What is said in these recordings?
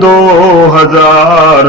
2000,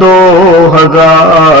2000,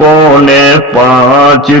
4:45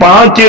5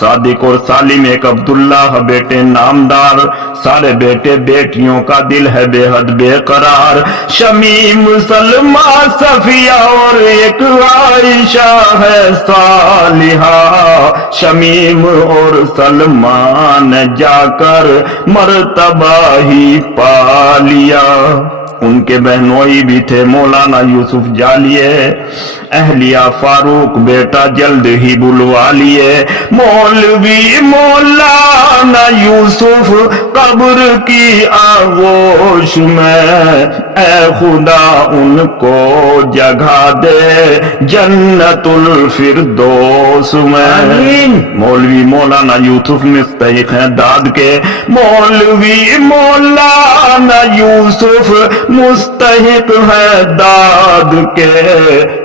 صادق اور سالم ایک عبداللہ بیٹے نامدار، سارے بیٹے بیٹیوں کا دل ہے بے حد بے قرار، شمیم سلمہ صفیہ اور ایک عائشہ ہے صالحہ، شمیم اور سلمہ نے جا کر مرتبہ ہی پا لیا۔ ان کے بہنوئی بھی تھے مولانا یوسف جالیے، اہلیہ فاروق بیٹا جلد ہی بلوا لیے، مولوی مولانا یوسف قبر کی آغوش میں، اے خدا ان کو جگہ دے جنت الفردوس میں۔ مولوی مولانا یوسف مستحق ہیں داد کے، مولوی مولانا یوسف مستحق ہے داد کے،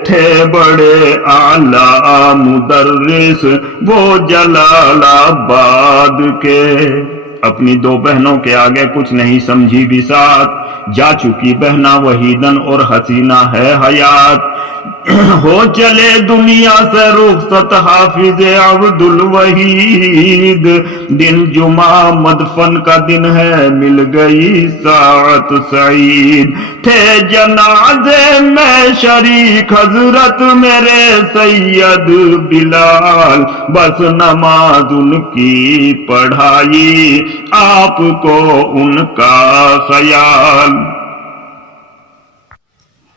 تھے بڑے اعلیٰ مدرس وہ جلال آباد کے۔ اپنی دو بہنوں کے آگے کچھ نہیں سمجھی بساط، جا چکی بہنا وحیدن اور حسینہ ہے حیات، ہو چلے دنیا سے رخصت حافظ عبد الوحید، دن جمعہ مدفن کا دن ہے مل گئی ساعت سعید، تھے جنازے میں شریک حضرت میرے سید بلال، بس نماز ان کی پڑھائی آپ کو ان کا خیال،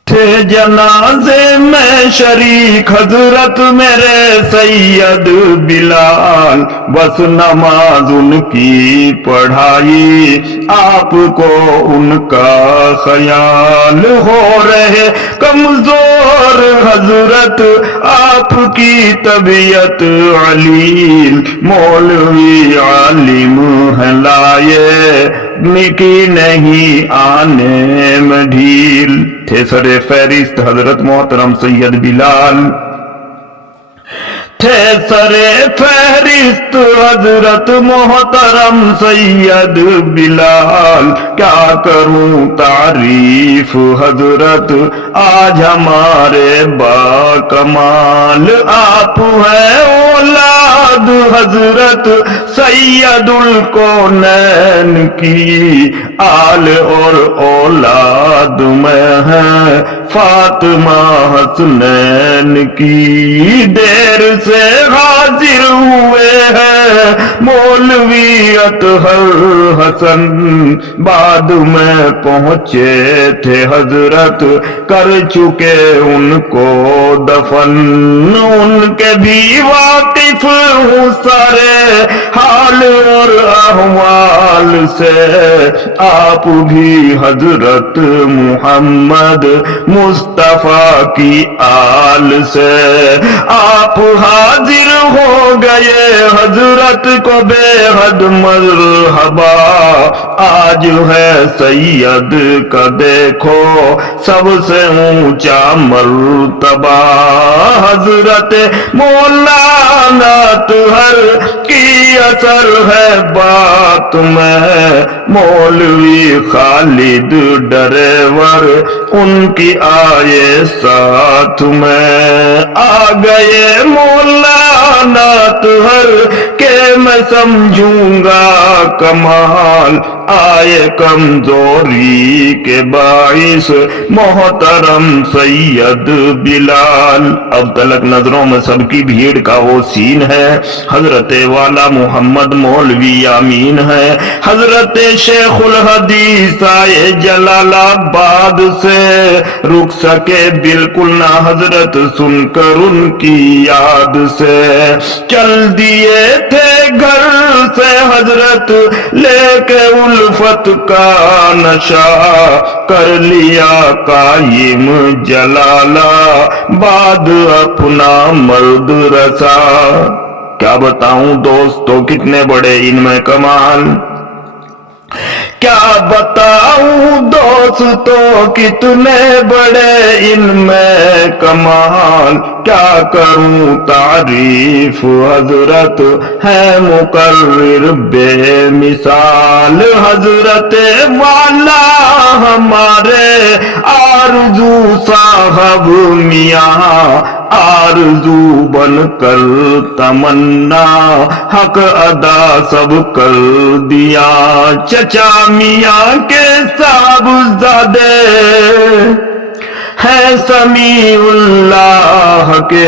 تھے جنازے میں شریک حضرت میرے سید بلال، بس نماز ان کی پڑھائی آپ کو ان کا خیال، ہو رہے کمزور حضرت آپ کی طبیعت علیل، مولوی عالم ہے لائے کی نہیں آنے میں ڈھیل، تھے سر فہرست حضرت محترم سید بلال، تھے سر فہرست حضرت محترم سید بلال، کیا کروں تعریف حضرت آج ہمارے با کمال، آپ ہیں اولاد حضرت سید الکونین کی، آل اور اولاد میں ہے فاطمہ حسنین کی، دیر سے حاضر ہوئے ہیں مولوی اطہر حسن، بعد میں پہنچے تھے حضرت کر چکے ان کو دفن، ان کے بھی واقف ہوں سارے حال اور احوال سے، آپ بھی حضرت محمد مصطفیٰ کی آل سے، آپ حاضر ہو گئے حضرت کو بے حد مرحبا، آج ہے سید کا دیکھو سب سے اونچا مرتبہ، حضرت مولانا اطہر کی اثر ہے بات میں، مولوی خالد ڈریور ان کی آئے ساتھ میں، آ گئے مولانا اطہر کہ میں سمجھوں گا کمال، آئے کمزوری کے باعث محترم سید بلال، اب تلک نظروں میں سب کی بھیڑ کا وہ سین ہے، حضرت والا محمد مولوی یامین ہے، حضرت شیخ الحدیث آئے جلال آباد سے، رک سکے بالکل نہ حضرت سن کر ان کی یاد سے، چل دیے تھے گھر سے حضرت لے کے الفت کا نشہ، کر لیا قائم جلال آباد اپنا مرد رسا، کیا بتاؤں دوستو کتنے بڑے ان میں کمال، کیا بتاؤں دوستو کتنے بڑے ان میں کمال، کیا کروں تعریف حضرت ہے مقرر بے مثال، حضرت والا ہمارے آرزو صاحب میاں آرزو بن کر تمنا حق ادا سب کر دیا، چچا میاں کے صاحبزادے ہے سمیع اللہ کے،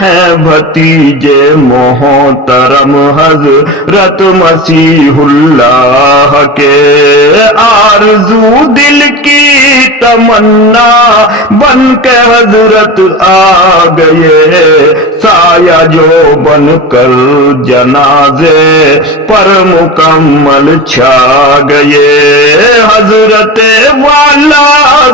ہے بھتیجے محترم حضرت مسیح اللہ کے، آرزو دل کی تمنا بن کے حضرت آ گئے، سایہ جو بن کر جنازے پر مکمل چھا گئے، حضرت والا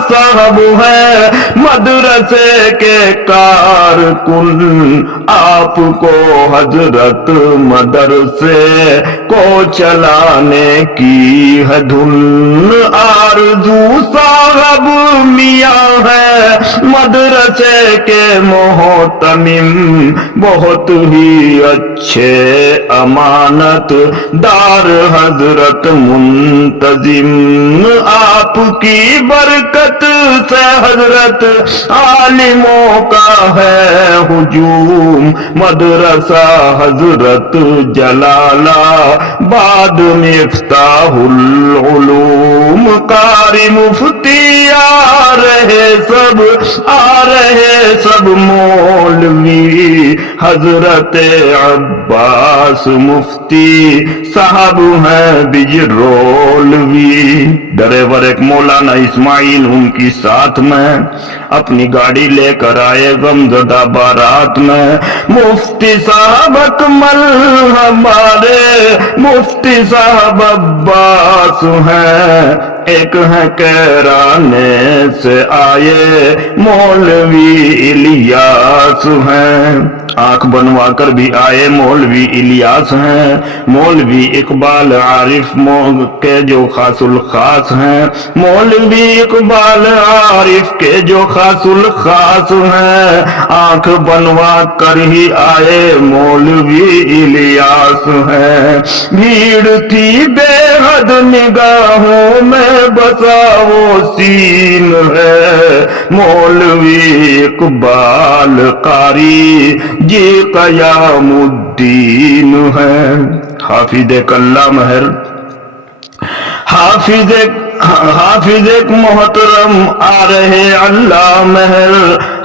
صاحب ہے مدرسے کے کارکن، آپ کو حضرت مدرسے کو چلانے کی ہے دھن، آرزو صاحب میاں ہے مدرسے کے محتمم، بہت ہی اچھے امانت دار حضرت منتظم، آپ کی برکت سے حضرت عالموں کا ہے ہجوم، مدرسہ حضرت جلال آباد مفتاح العلوم، قاری مفتی آ رہے سب مولوی، حضرت عباس مفتی صاحب ہیں بجرولوی، ڈرائیور ایک مولانا اسماعیل ان کی ساتھ میں اپنی گاڑی لے کر آئے غمزدہ بارات میں، مفتی صاحب اکمل ہمارے مفتی صاحب عباس ہیں، ایک ہے کیرانے سے آئے مولوی الیاس ہیں، آنکھ بنوا کر بھی آئے مولوی الیاس ہیں، مولوی اقبال عارف کے جو خاص الخاص ہیں، مولوی اقبال عارف کے جو خاص الخاص ہیں، آنکھ بنوا کر ہی آئے مولوی الیاس ہیں، بھیڑ تھی بے حد نگاہوں میں بسا وہ سین ہے، مولوی اقبال قاری جی قیام الدین ہے، حافظ اللہ مہر، حافظ ایک محترم آ رہے اللہ مہر،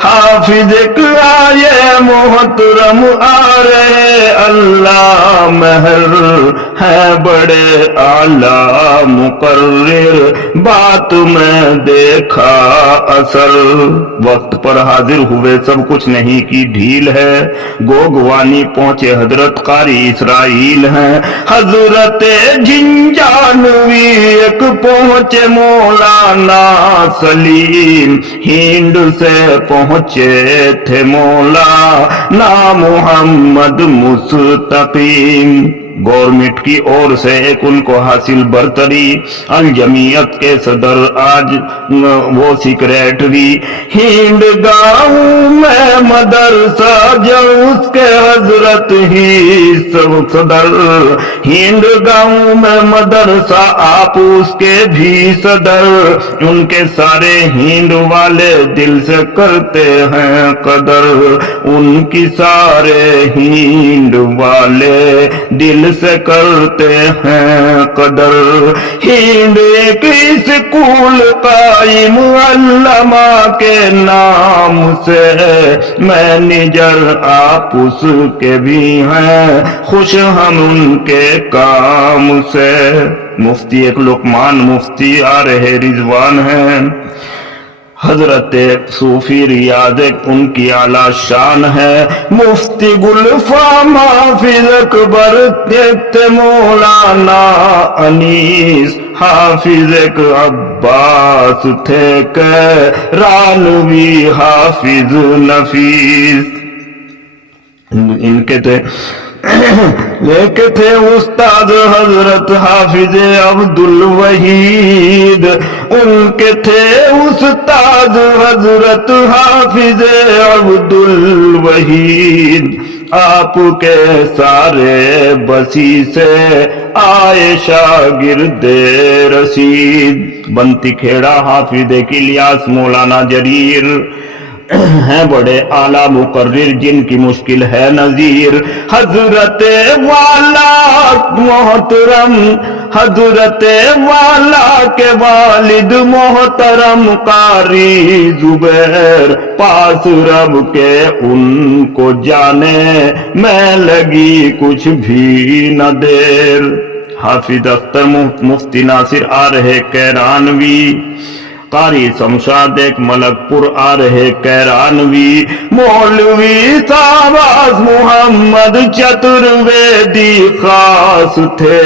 حافظ ایک آئے محترم آ رہے اللہ مہر، ہے بڑے اعلیٰ مقرر بات میں دیکھا اثر، وقت پر حاضر ہوئے سب کچھ نہیں کی ڈھیل ہے، گوگوانی پہنچے حضرت قاری اسرائیل ہیں، حضرت جھنجھانوی ایک پہنچے مولانا سلیم، ہند سے پہنچے تھے مولانا محمد مستقیم، گورنمنٹ کی اور سے ایک ان کو حاصل برتری، الجمیت کے صدر آج وہ سیکریٹری، ہند گاؤں میں مدرسہ جو اس کے حضرت ہی صدر، ہند گاؤں میں مدرسہ آپ اس کے بھی صدر، ان کے سارے ہند والے دل سے کرتے ہیں قدر، ان کی سارے ہند والے دل سے کرتے ہیں قدر، ہند ایک اسکول قائم علامہ کے نام سے، مینیجر آپ اس کے بھی ہیں خوش ہم ان کے کام سے، مفتی ایک لقمان مفتی آ رہے رضوان ہیں، حضرت صوفی ریاض ان کی اعلیٰ شان ہے، مفتی گلفام حافظ اکبر تھے مولانا انیس، حافظ ایک عباس تھے کیرانوی حافظ نفیس، ان کے تھے ایک تھے استاد حضرت حافظ عبد الوحید، ان کے تھے استاد حضرت حافظ عبد الوحید، آپ کے سارے بسی سے آئے شاگرد رشید، بنتی کھیڑا حافظ الیاس مولانا جریر، ہیں بڑے اعلیٰ مقرر جن کی مشکل ہے نظیر، حضرت والا محترم، حضرت والا کے والد محترم قاری زبیر، پاس رب کے ان کو جانے میں لگی کچھ بھی نہ دیر۔ حافظ اختر مفتی ناصر آ رہے کیرانوی، قاری شمشاد ایک ملک پور آ رہے کیرانوی، مولوی شہباز محمد چترویدی خاص تھے،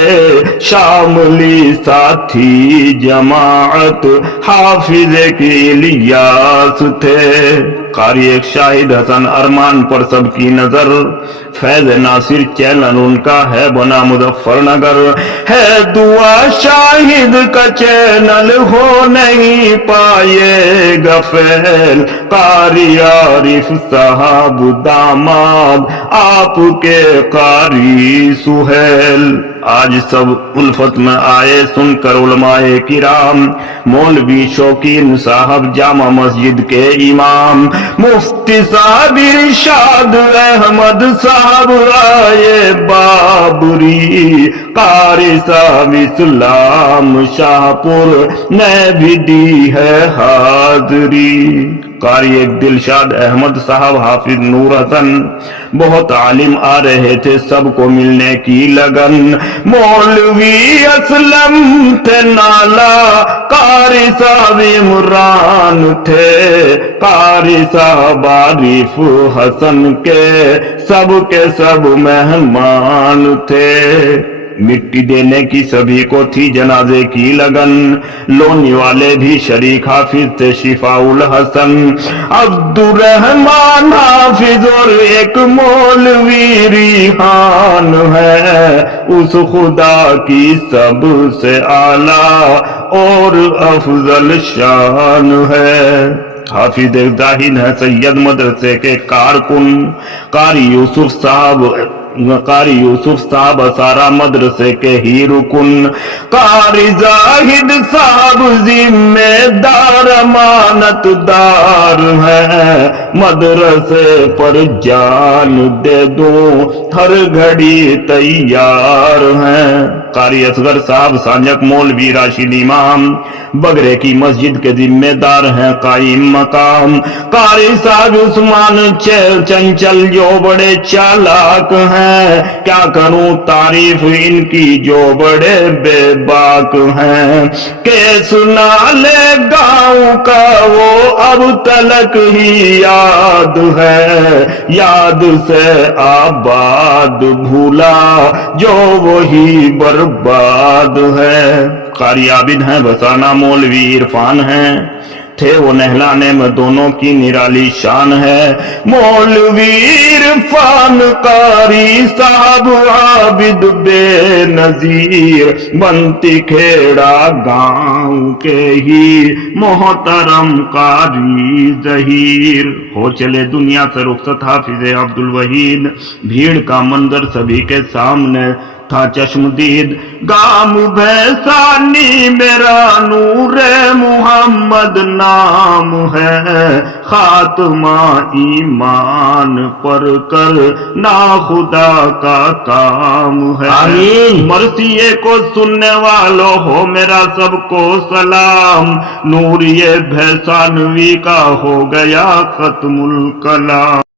شاملی ساتھی جماعت حافظ کی الیاس تھے۔ قاری ایک شاہد حسن ارمان پر سب کی نظر، فیض ناصر چینل ان کا ہے بنا مظفر نگر، ہے دعا شاہد کا چینل ہو نہیں پائے گا فیل، قاری عارف صاحب داماد آپ کے قاری سہیل۔ آج سب الفت میں آئے سن کر علماء کرام، مولوی شوقین صاحب جامع مسجد کے امام، مفتی صاحب ارشاد احمد صاحب آئے بابری، قاری صاحب اسلام شاہ پور نے بھی دی ہے حاضری۔ قاری ایک دلشاد احمد صاحب حافظ نور حسن، بہت عالم آ رہے تھے سب کو ملنے کی لگن، مولوی اسلم تھے نالا، قاری صاحب عمران تھے، قاری صاحب عارف حسن کے سب مہمان تھے۔ مٹی دینے کی سبھی کو تھی جنازے کی لگن، لونی والے بھی شریک حافظ تھے شفاء الحسن، عبد الرحمان حافظ اور ایک مولوی ریحان ہے، اس خدا کی سب سے اعلیٰ اور افضل شان ہے۔ حافظ ایک زاہد ہے سید مدرسے کے کارکن، قاری یوسف صاحب اسارہ مدرسے کے ہی رکن، قاری زاہد صاحب ذمہ دار امانت دار ہے، مدرسے پر جان دے دوں ہر گھڑی تیار ہیں۔ قاری اصغر صاحب سانجک مولوی راشد امام، بگرے کی مسجد کے ذمہ دار ہیں قائم مقام، قاری صاحب عثمان چنچل جو بڑے چالاک ہیں، کیا کروں تعریف ان کی جو بڑے بے باک ہیں، کیس نالے گاؤں کا وہ اب تلک ہی یاد ہے، یاد سے آباد بھولا جو وہی برباد ہے۔ قاری عابد ہیں بسانہ مولوی عرفان ہیں، تھے وہ نہلانے میں دونوں کی نرالی شان ہے، مولوی عرفان قاری صاحب عابد بے نظیر، بنتی کھیڑا گاؤں کے ہی محترم قاری ظہیر۔ ہو چلے دنیا سے رخصت حافظ عبد الوحید، بھیڑ کا منظر سبھی کے سامنے تھا چشمدید، گام بھیسانی میرا نور محمد نام ہے، خاتمہ ایمان پر کر نا خدا کا کام ہے۔ آمین۔ مرثیے کو سننے والوں ہو میرا سب کو سلام، نور یہ بھیسانوی کا ہو گیا ختم الکلام۔